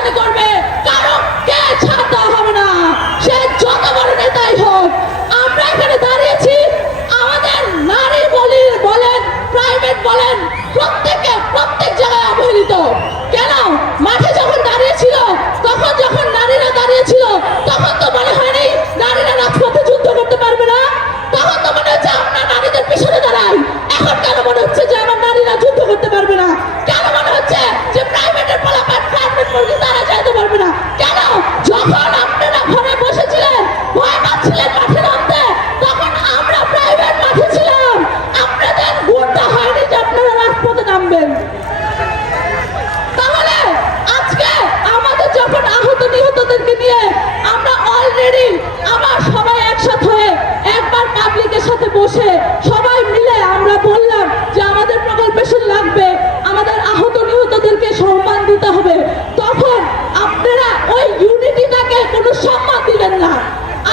রাজধানী করবে, কারো কে ছাড় দেওয়া হবে না, সে যত বড় নেতাই হোক। আমরা এখানে দাঁড়িয়েছি, আমাদের নারী বলেন, প্রাইভেট বলেন, প্রত্যেক জায়গায় অবহেলিত। কেন? মাঠে যখন দাঁড়িয়েছিল, তখন যখন নারীরা দাঁড়িয়েছিল, তখন তো মনে হয়নি নারীরা রাজপথে যুদ্ধ করতে পারবে না। তখন তো মনে হচ্ছে আমরা নারীদের পিছনে দাঁড়াই। এখন কেন মনে হচ্ছে যে আমার নারীরা যুদ্ধ করতে পারবে না? কেন মনে হচ্ছে যে প্রাইভেটের পোলাপান প্রাইভেট মুরগি তারা যাইতে পারবে না? কেন? যখন আপনারা ঘরে বসেছিলেন, ভয় পাচ্ছিলেন মাঠে নামতে, তখন আমরা প্রাইভেট মাঠে ছিলাম। আপনাদের গুণটা হয়নি যে আপনারা রাজপথে নামবেন। তাহলে আজকে আমাদের যখন আহত নিহতদেরকে নিয়ে আমরা অলরেডি আবার সবাই একসাথে হয়ে একবার পাবলিকের সাথে বসে সবাই মিলে আমরা বললাম যে আমাদের প্রকল্পেশন লাগবে, আমাদের আহত নিহতদেরকে সম্মান দিতে হবে। তখন আপনারা ওই ইউনিটিটাকে কোনো সম্মান দিলেন না।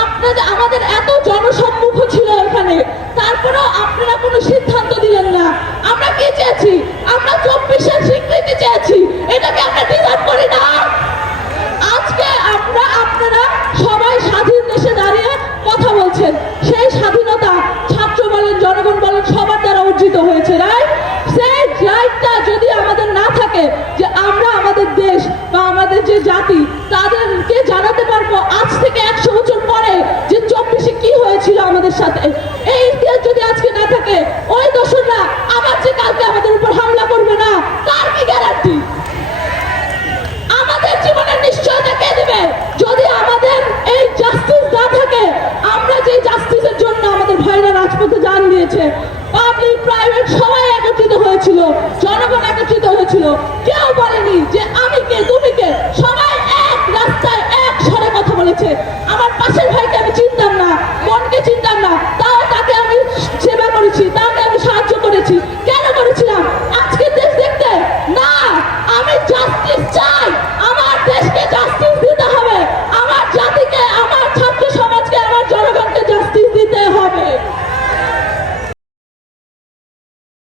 আপনাদের আমাদের এত জনসম্মুখ ছিল এখানে, তারপরেও আপনারা কোনো সিদ্ধান্ত দিলেন না। আমরা কি চেয়েছি? আমরা 24-এর স্বীকৃতি চেয়েছি। এটাকে আমরা ডিজার্ভ করি না। আজকে আপনারা সবাই স্বাধীন দেশে দাঁড়িয়ে কথা বলছেন। সেই স্বাধীনতা ছাত্র বলেন, জনগণ বলেন, সবার দ্বারা অর্জিত হয়েছে, রাইট? সেই রাইটটা যদি আমাদের না থাকে যে আমরা আমাদের দেশ বা আমাদের যে জাতি তাদেরকে জানাতে পারবো আজ থেকে 100 বছর পরে যে 24-এ কি হয়েছিল আমাদের সাথে, এই ইতিহাস যদি আজকে না থাকে, ওই দোসররা আবার যে কালকে আমাদের উপর হামলা করবে না, তার কি গ্যারান্টি? আমাদের জীবনের নিশ্চয়তা কে দেবে যদি আমাদের এই জাস্টিস না থাকে? আমরা যে জাস্টিসের জন্য আমাদের ভাইরা রাজপথে জান দিয়েছে, পাবলিক প্রাইভেট সবাই একত্রিত হয়েছিল, জনগণ একত্রিত হয়েছিল। কেউ বলেনি যে আমি কে তুমি কে,